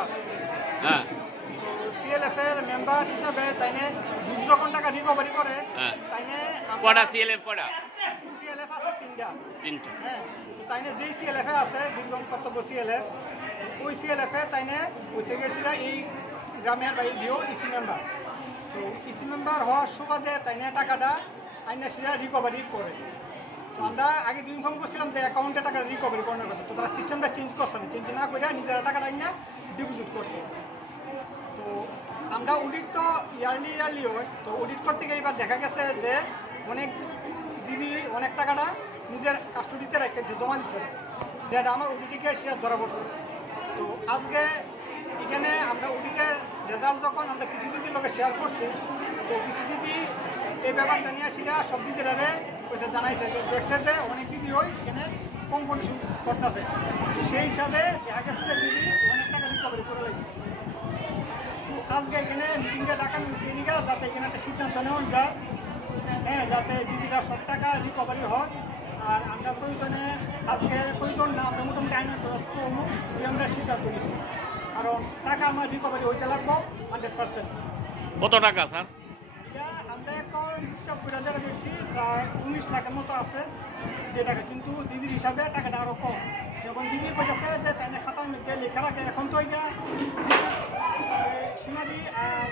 Member. হ্যাঁ, CLF এর member হিসাবে তাইনে যখন টাকা রিকভারি করে তাইনে কটা সিএলএফ কটা? সিএলএফ আছে তিনটা। হ্যাঁ, তাইনে যেই সিএলএফ এ আছে দুর্গম কর্তব্য সিএলএফ, ওই সিএলএফ এ তাইনে হচ্ছে গেছিলা এই গ্রামের বা এই ভিও ইসি মেম্বার। তো ইসি মেম্বার হওয়ার সুবাদে তাইনে টাকাটা আইনে সেটা রিকভারি করে। তো আমরা আগে ইনফর্ম করছিলাম যে অ্যাকাউন্টে টাকা রিকভারি করানোর কথা, তো তারা সিস্টেমটা চেঞ্জ করছে না, চেঞ্জ না করে নিজেরা টাকাটা আইনে ডিপোজিট করতে। তো আমরা অডিট তো ইয়ারলি হয়, তো অডিট করতে গিয়ে এবার দেখা গেছে যে অনেক দিদি অনেক টাকাটা নিজের কাস্টডিতে রেখেছে, জমা দিচ্ছে, যেটা আমার অডিটিকে শেয়ার ধরা পড়ছে। তো আজকে এখানে আমরা অডিটের রেজাল্ট যখন আমরা কিছু দিদির লোকে শেয়ার করছি, তো কিছু দিদি এই ব্যাপারটা নিয়ে সেটা সব দিদিরা জানাইছে যে দেখছে যে অনেক দিদি ওই এখানে কম পরিশোধ করতেছে, সেই হিসাবে দেখা গেছে যে দিদি অনেক টাকা রিকভারি করে রয়েছে। আজকে এখানে মিটিংটা ডাকা নিয়েছি যাতে এখানে একটা সিদ্ধান্ত নেওয়া যায়, হ্যাঁ, যাতে দিদিরা সব টাকা রিকভারি হয়। আর আমরা প্রয়োজনে আজকে প্রয়োজন না, আমরা মোটামুটি আইনের ব্যবস্থা আমরা সিদ্ধান্ত নিয়েছি, কারণ টাকা আমার রিকভারি হইতে লাগবো 100%। কত টাকা স্যার? এটা আমরা এখন হিসাব করে যারা দেখছি প্রায় 19 লাখের মতো আছে যে টাকা, কিন্তু দিদির হিসাবে টাকাটা আরও কম। যখন দিদি বলেছে যে তাই খাতার মধ্যে লেখা রাখে, এখন তো এটা সীমাদি আর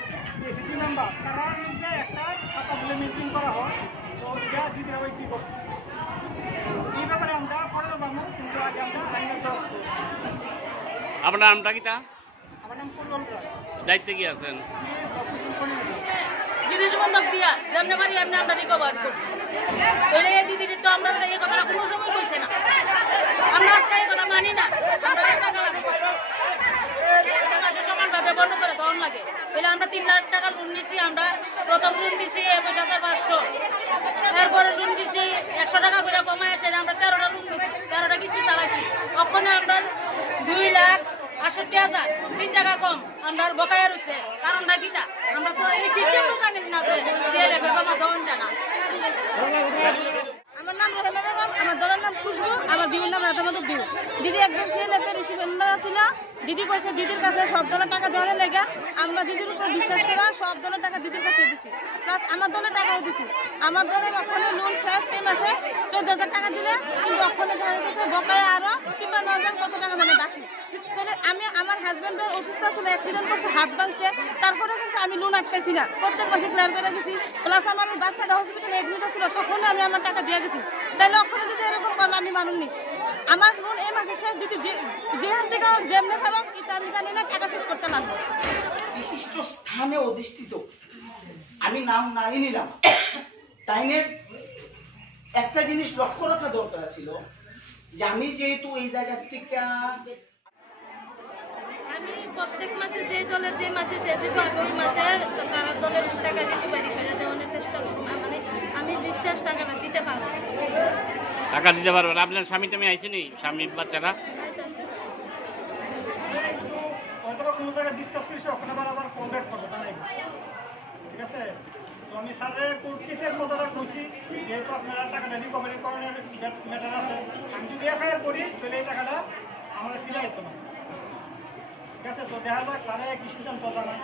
এসিটি মেম্বার তারার মধ্যে একটা খাতা বলে মেনটেন করা হয়, তো এটা দিদিরা ওই কী করছে এই ব্যাপারে আমরা পরে জানবো, কিন্তু আগে আমরা আইনের ব্যবস্থা। আপনার নামটা কি? তা আমার নাম কুলল রায়। দায়িত্বে কি আছেন? জিনিস বন্ধক দিয়া যেমনি পারি এমনি আমরা রিকভার করছি। তাহলে এই দিদির তো আমরা এই কথাটা কোনো সময় কইছে না, আমরা আজকে এই কথা মানি না। আমরা টাকা মাসে সমান ভাগে বন্ধ করে তখন লাগে। তাহলে আমরা 3 লাখ টাকা লোন নিছি, আমরা প্রথম লোন দিছি 21,500, এরপরে লোন দিছি 100 টাকা করে কমায় এসে আমরা 13টা লোন দিছি, 13টা কিস্তি চালাইছি। ওখানে আমরা 2,68,000, 3 টাকা কম আমরা বকায়া রয়েছে। কারণটা কিটা আমরা তো এই সিস্টেমটা জানি না যে সিএলএফ এ জমা দেওয়ান জানা। আমার নাম রহমান বেগম, আমার দলের নাম খুশবু, আমার দিদির নাম রাতামাধব দিউ। দিদি একজন সিএলএফ এর রিসিভ মেম্বার ছিল। দিদি কইছে দিদির কাছে সব দলের টাকা দেওয়ার লেগে আমরা দিদির উপর বিশ্বাস করে সব দলের টাকা দিদির কাছে দিছি, প্লাস আমার দলের টাকাও দিছি। আমার দলের ওখানে লোন শেষ এই মাসে 14,000 টাকা দিলে, কিন্তু ওখানে দেখা গেছে বকায়া আরো 53,000 কত টাকা মানে বাকি। আমি আমার হাজব্যান্ডের অসুস্থ ছিল, অ্যাক্সিডেন্ট করছে, হাত ভাঙছে, তারপরে কিন্তু আমি লোন আটকাইছি না, প্রত্যেক মাসে ক্লিয়ার করে দিছি। প্লাস আমার বাচ্চাটা হসপিটালে অ্যাডমিট ছিল, তখন আমি আমার টাকা দিয়ে গেছি। তাহলে ওখানে যদি এরকম করলে আমি মানুষনি। আমার লোন এই মাসে শেষ দিতে যেখান থেকে যেমনি ফেরত এটা আমি জানি না, টাকা শেষ করতে লাগবে। বিশিষ্ট স্থানে অধিষ্ঠিত, আমি নাম নাই নিলাম, তাইনের একটা জিনিস লক্ষ্য রাখা দরকার ছিল যে আমি যেহেতু এই জায়গা থেকে আমি প্রত্যেক মাসে যে দলের যে মাসে শেষ হবে ওই মাসে তারা দলের টাকা দিতে পারি, দেওয়ানোর চেষ্টা করবো। মানে আমি বিশ্বাস টাকাটা দিতে পারবো। টাকা দিতে পারবেন? আপনার স্বামী টামি আইসেনি? স্বামী বাচ্চারা কোনো জায়গায় ডিসকাস করেছি, ওখানে আবার কল ব্যাক করবো, ঠিক আছে? তো আমি স্যারের কোর্ট কেসের কথাটা কইছি, যেহেতু আপনারা টাকাটা রিকভারি করানোর ম্যাটার আছে, আমি যদি এফআইআর করি তাহলে এই টাকাটা আমরা ফিরে যেত না, ঠিক আছে? তো দেখা যাক স্যারে কি সিদ্ধান্ত জানায়।